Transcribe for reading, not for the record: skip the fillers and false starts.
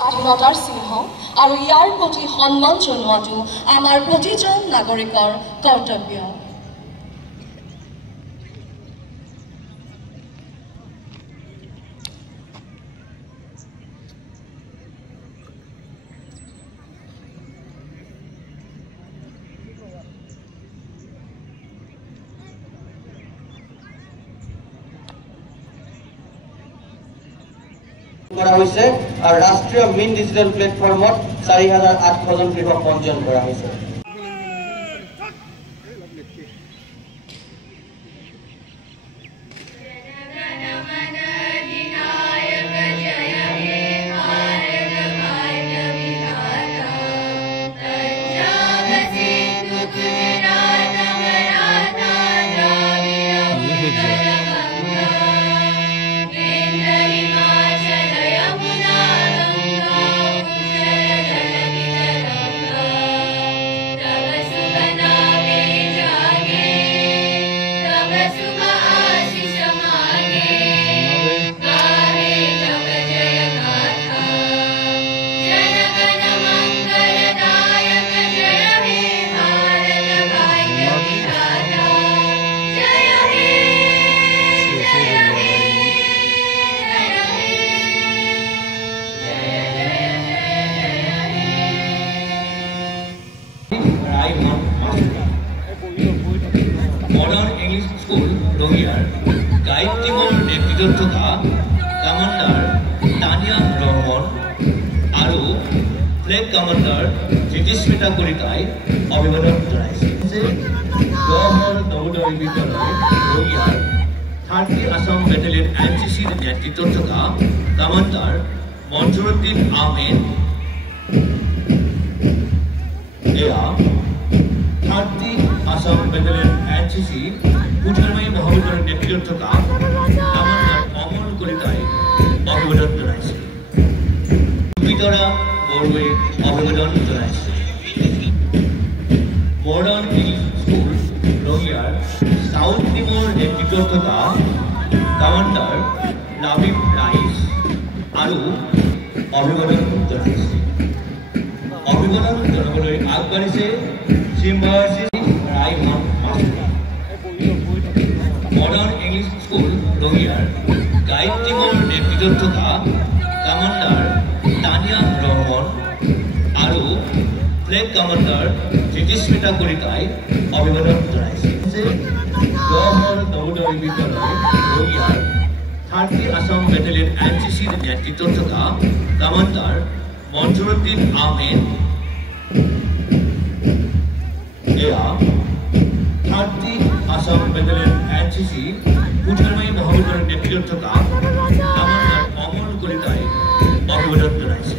স্বাধীনতাৰ চিহ্ন আৰু ইয়াৰ প্ৰতি সন্মান জনোৱাটো আমাৰ প্ৰতিজন নাগৰিকৰ কৰ্তব্য। কৰা হৈছে আৰু ৰাষ্ট্ৰীয় মেইন ডিজিটেল প্লেটফৰ্মত 4800 জন কৃষক পঞ্জীয়ন কৰা হৈছে। Modern English School, Rohiyar, guide teamor নেতৃত্বত থকা কমান্ডাৰ তানিয়া ৰহমান আৰু ফ্লেগ কমান্ডাৰ জিতিস্মিতা কলিতাই অভিবাদন জনাইছে। গড়ৰ নৱোদয় বিদ্যালয় ৰহিয়াৰ 30 আসাম বেটেলিয়ন NCC নেতৃত্বত থকা কমান্ডাৰ মঞ্জুৰুদ্দিন আহমেদ এয়া 30 আসাম বেটেলিয়ন NCC পুঠৰমাই মহাবিদ্যালয়ৰ নেতৃত্বত থকা কমান্ডাৰ অমল কলিতাই অভিবাদন জনাইছে। বিতৰা বৰৱে অভিবাদন জনাইছে। মডাৰ্ন ইংলিশ স্কুল ৰহিয়াৰ সাউথ টিমৰ নেতৃত্বত থকা কমান্ডাৰ লাবিব ৰাইস আৰু অভিবাদন জনাইছে। অভিবাদন জনাবলৈ আগবাঢ়িছে চিম্বাৰ্চি ৰাইমন মাস্টাৰ। মডাৰ্ন ইংলিশ স্কুল ৰহিয়াৰ গাইড টিমৰ নেতৃত্বত থকা কমান্ডাৰ তানিয়া ৰহমান আৰু ফ্লেগ কমান্ডাৰ জিতিস্মিতা কলিতাই অভিবাদন জনাইছে। গড়ৰ নৱোদয় বিদ্যালয় ৰহিয়াৰ 30 আসাম বেটেলিয়ন NCC নেতৃত্বত থকা কমান্ডাৰ মঞ্জুৰুদ্দিন আহমেদ এয়া 30 আসাম বেটেলিয়ন NCC পুঠৰমাই মহাবিদ্যালয়ৰ নেতৃত্বত থকা কমান্ডাৰ অমল কলিতাই অভিবাদন জনাইছে।